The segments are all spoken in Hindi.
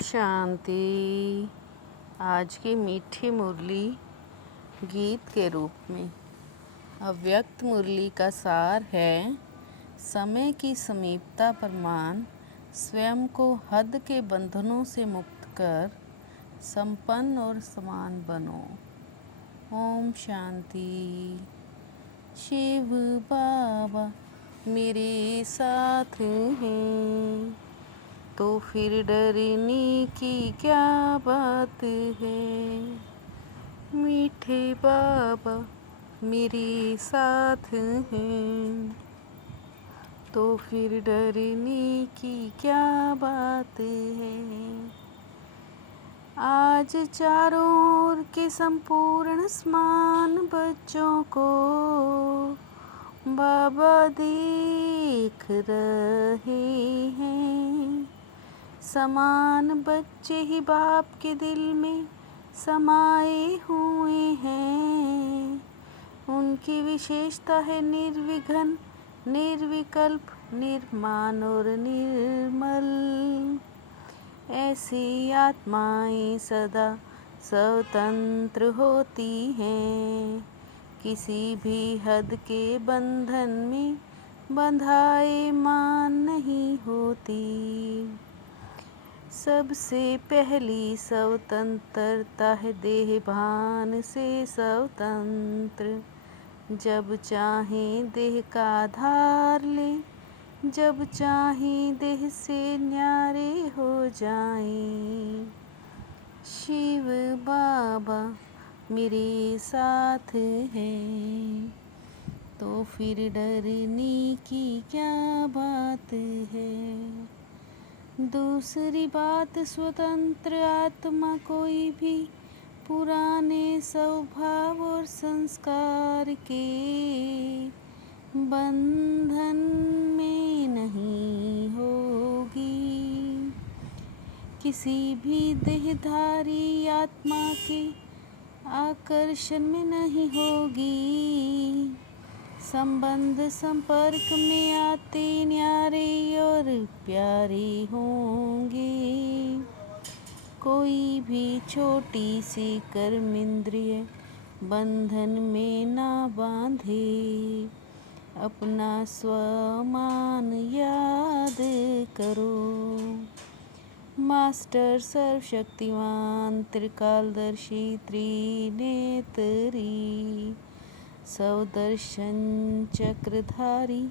शांति। आज की मीठी मुरली गीत के रूप में। अव्यक्त मुरली का सार है, समय की समीपता प्रमाण स्वयं को हद के बंधनों से मुक्त कर संपन्न और समान बनो। ओम शांति। शिव बाबा मेरे साथ हैं, तो फिर डरने की क्या बात है। मीठे बाबा मेरे साथ हैं, तो फिर डरने की क्या बात है। आज चारों ओर के संपूर्ण समान बच्चों को बाबा देख रहे हैं। समान बच्चे ही बाप के दिल में समाये हुए हैं। उनकी विशेषता है निर्विघ्न, निर्विकल्प, निर्माण और निर्मल। ऐसी आत्माएं सदा स्वतंत्र होती हैं, किसी भी हद के बंधन में बंधाए मान नहीं होती। सबसे पहली स्वतंत्रता है देह भान से स्वतंत्र। जब चाहें देह का आधार ले, जब चाहें देह से न्यारे हो जाएं। शिव बाबा मेरे साथ हैं, तो फिर डरने की क्या बात है। दूसरी बात, स्वतंत्र आत्मा कोई भी पुराने स्वभाव और संस्कार के बंधन में नहीं होगी। किसी भी देहधारी आत्मा के आकर्षण में नहीं होगी। संबंध संपर्क में आते न्यारे और प्यारे होंगे। कोई भी छोटी सी कर्म इंद्रिय बंधन में ना बांधे। अपना स्वमान याद करो। मास्टर सर्वशक्तिमान त्रिकालदर्शी त्रिनेत्री स्वदर्शन चक्रधारी,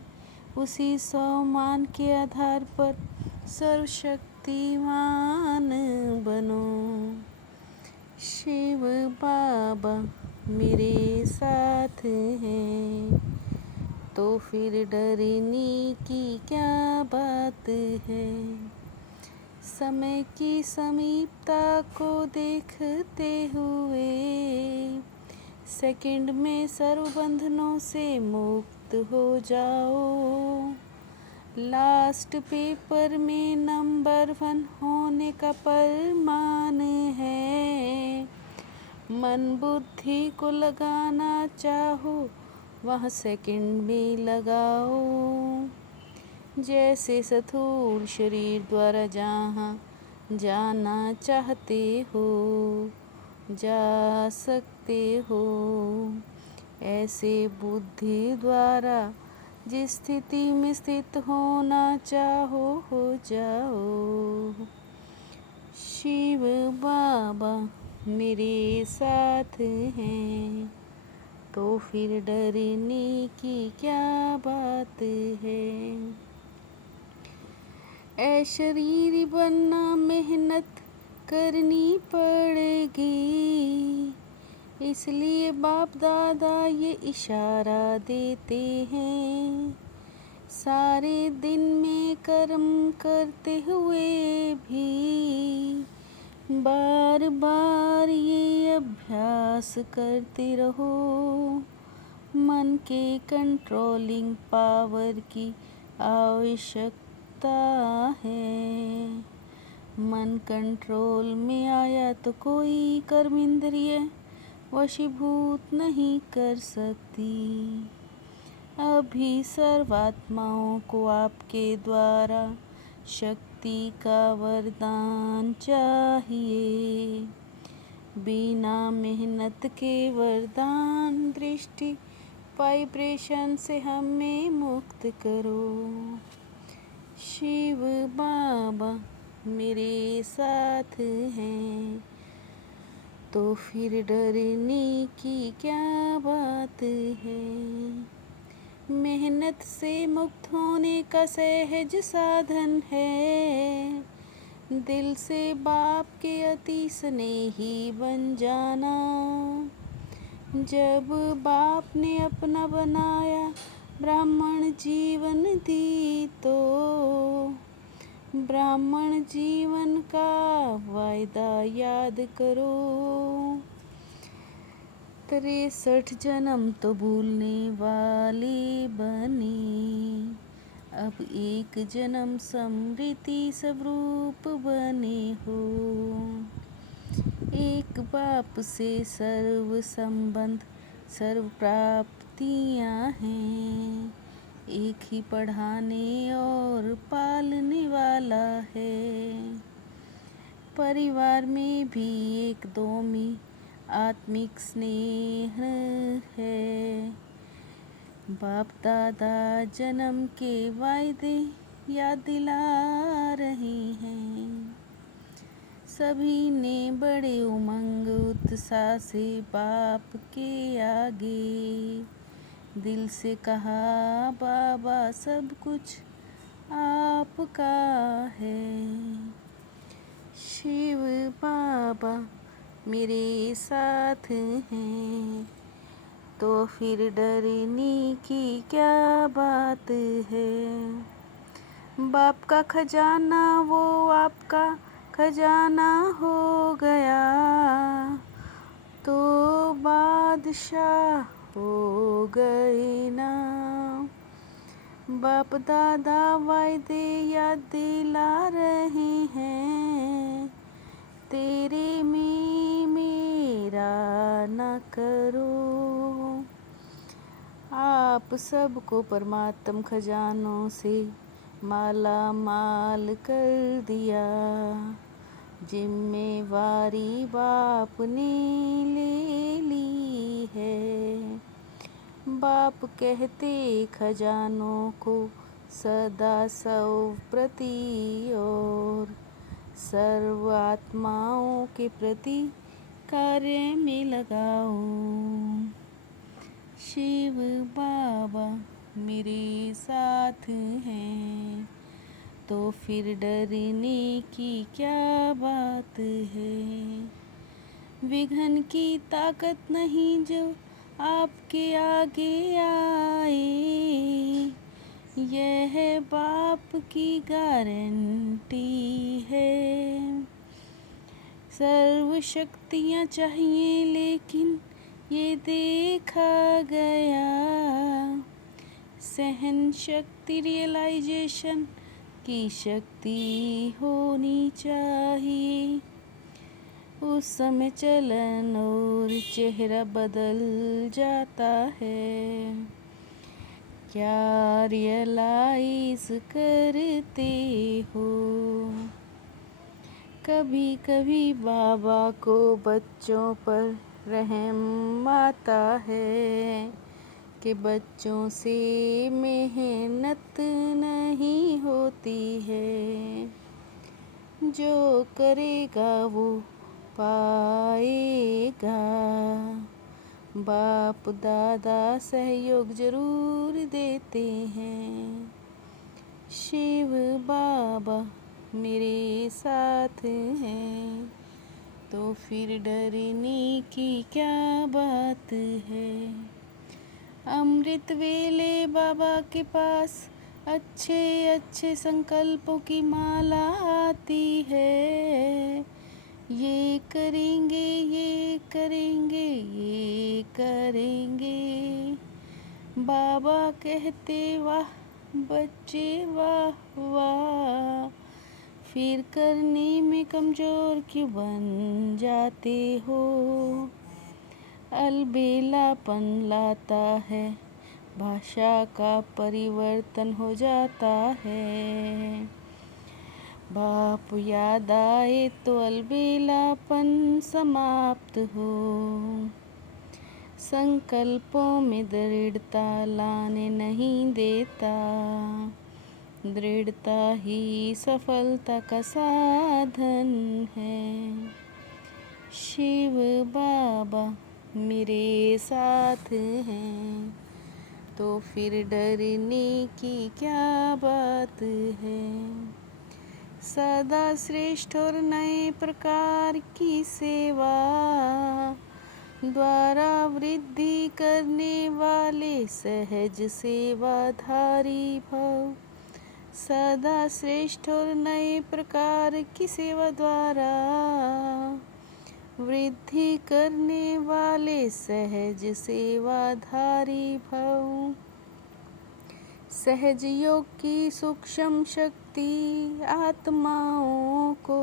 उसी स्वमान के आधार पर सर्वशक्तिमान बनो। शिव बाबा मेरे साथ हैं, तो फिर डरने की क्या बात है। समय की समीपता को देखते हुए सेकंड में सर्व बंधनों से मुक्त हो जाओ। लास्ट पेपर में नंबर 1 होने का प्रमाण है। मन बुद्धि को लगाना चाहो, वह सेकंड में लगाओ। जैसे स्थूल शरीर द्वारा जहाँ जाना चाहते हो जा सकते हो, ऐसे बुद्धि द्वारा जिस स्थिति में स्थित होना चाहो हो जाओ। शिव बाबा मेरे साथ हैं, तो फिर डरने की क्या बात है। ऐ शरीर बनना मेहनत करनी पड़ेगी, इसलिए बाप दादा ये इशारा देते हैं। सारे दिन में कर्म करते हुए भी बार बार ये अभ्यास करते रहो। मन के कंट्रोलिंग पावर की आवश्यकता है। मन कंट्रोल में आया तो कोई कर्म इंद्रिय वशीभूत नहीं कर सकती। अभी सर्वात्माओं को आपके द्वारा शक्ति भक्ति का वरदान चाहिए। बिना मेहनत के वरदान दृष्टि वाइब्रेशन से हमें मुक्त करो। शिव बाबा मेरे साथ हैं, तो फिर डरने की क्या बात है। मेहनत से मुक्त होने का सहज साधन है। दिल से बाप के अति स्नेही बन जाना। जब बाप ने अपना बनाया ब्राह्मण जीवन दी, तो ब्राह्मण जीवन का वायदा याद करो। 63 जन्म तो भूलने वाले बने, अब एक जन्म समृद्धि स्वरूप बने हो। एक बाप से सर्व संबंध सर्व प्राप्तियां हैं। एक ही पढ़ाने और पालने वाला है। परिवार में भी एक दोमी आत्मिक स्नेह है। बाप दादा जन्म के वायदे याद दिला रहे हैं। सभी ने बड़े उमंग उत्साह से बाप के आगे दिल से कहा, बाबा सब कुछ आपका है। शिव बाबा मेरे साथ हैं, तो फिर डरने की क्या बात है। बाप का खजाना वो आपका खजाना हो गया, तो बादशाह हो गए ना। बाप दादा वायदे याद दिला रहे हैं, तेरे में मेरा न करो। आप सबको परमात्म खजानों से माला माल कर दिया। जिम्मेवारी बाप ने ले ली है। बाप कहते खजानों को सदा सौ प्रति और सर्व आत्माओं के प्रति कार्य में लगाओ। शिव बाबा मेरे साथ हैं, तो फिर डरने की क्या बात है। विघ्न की ताकत नहीं जो आपके आगे आए, यह बाप की गारंटी है। सर्व शक्तियाँ चाहिए लेकिन ये देखा गया, सहन शक्ति रियलाइजेशन की शक्ति होनी चाहिए। उस समय चलन और चेहरा बदल जाता है। क्या रियलाइज करते हो। कभी कभी बाबा को बच्चों पर रहम आता है कि बच्चों से मेहनत नहीं होती है। जो करेगा वो पाएगा। बाप दादा सहयोग जरूर देते हैं। शिव बाबा मेरे साथ हैं, तो फिर डरने की क्या बात है। अमृत वेले बाबा के पास अच्छे अच्छे संकल्पों की माला आती है। ये करेंगे ये करेंगे ये करेंगे। बाबा कहते वाह बच्चे वाह वाह, फिर करने में कमज़ोर क्यों बन जाते हो। अलबेलापन लाता है, भाषा का परिवर्तन हो जाता है। बाप याद आए तो अलबेलापन समाप्त हो। संकल्पों में दृढ़ता लाने नहीं देता, दृढ़ता ही सफलता का साधन है। शिव बाबा मेरे साथ हैं, तो फिर डरने की क्या बात है। सदा श्रेष्ठ और नए प्रकार की सेवा द्वारा वृद्धि करने वाले सहज सेवाधारी भव। सदा श्रेष्ठ और नए प्रकार की सेवा द्वारा वृद्धि करने वाले सहज सेवाधारी भव। सहज योग की सूक्ष्म शक्ति आत्माओं को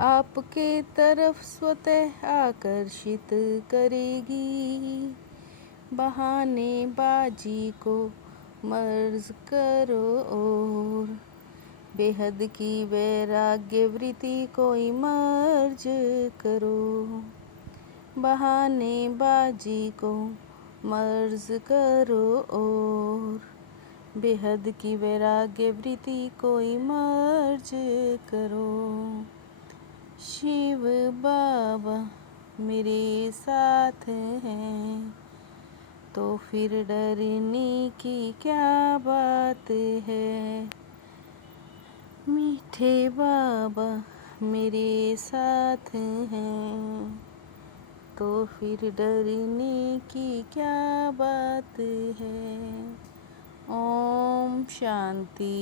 आपके तरफ स्वतः आकर्षित करेगी। बहानेबाजी को मर्ज करो और बेहद की वैराग्य वृत्ति को मर्ज करो। बहानेबाजी को मर्ज करो और बेहद की वैराग्य वृत्ति को मर्ज करो। शिव बाबा मेरे साथ हैं, तो फिर डरने की क्या बात है। मीठे बाबा मेरे साथ हैं, तो फिर डरने की क्या बात है। ओम शांति।